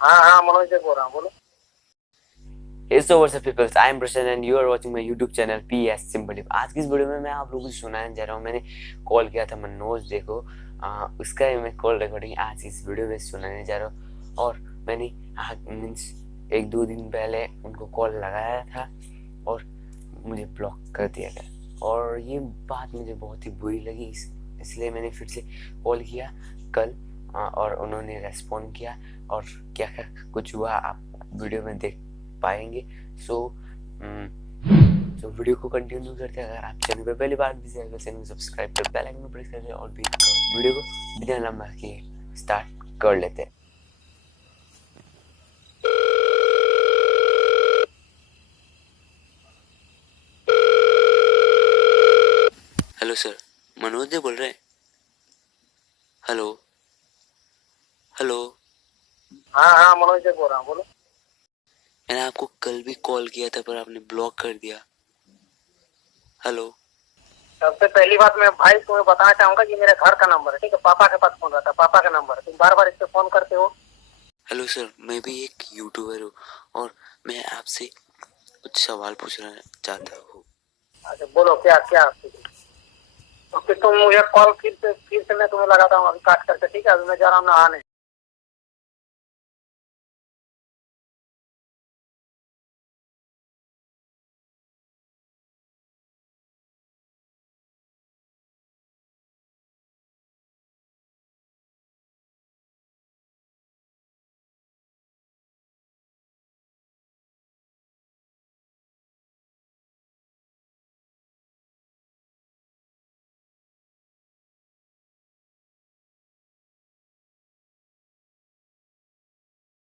हाँ हाँ मनोज दे बोल रहा हूँ, बोलो। Hey, so what's up people? I am Prashant and you are watching my YouTube channel PS Simple Tip। आज की इस वीडियो में मैं आप लोगों को सुनाने जा रहा हूँ। मैंने कॉल किया था मनोज दे को, उसका मैं कॉल रिकॉर्डिंग आज इस वीडियो में सुनाने जा रहा हूँ। और मैंने मीन्स 1-2 दिन पहले उनको कॉल लगाया था और मुझे ब्लॉक कर दिया गया, और ये बात मुझे बहुत ही बुरी लगी, इसलिए मैंने फिर से कॉल किया कल, और उन्होंने रेस्पॉन्ड किया और क्या क्या कुछ हुआ आप वीडियो में देख पाएंगे। सो वीडियो को कंटिन्यू करते हैं। अगर आप चैनल पे पहली बार विजिट है तो चैनल को सब्सक्राइब कर बेल आइकन को प्रेस करके और भी वीडियो को बिना लंबा किए स्टार्ट कर लेते हैं। हेलो सर, मनोज दे बोल रहे हैं? हेलो हेलो, हाँ हाँ मनोज दे बोल रहा हूँ, बोलो। मैंने आपको कल भी कॉल किया था पर आपने ब्लॉक कर दिया। हेलो। सबसे पहली बात मैं भाई तुम्हें बताना चाहूंगा कि मेरे घर का नंबर है, ठीक है। पापा के पास फोन रहता है, पापा का नंबर है, तुम बार बार इस पे फोन करते हो। हेलो सर, मैं भी एक यूट्यूबर हूँ और मैं आपसे कुछ सवाल पूछना चाहता हूँ। अच्छा बोलो, क्या क्या तो फिर तुम मुझे कॉल फिर से मैं तुम्हें लगाता हूँ अभी काट करके, ठीक है। अभी मैं जा रहा हूँ नहाने।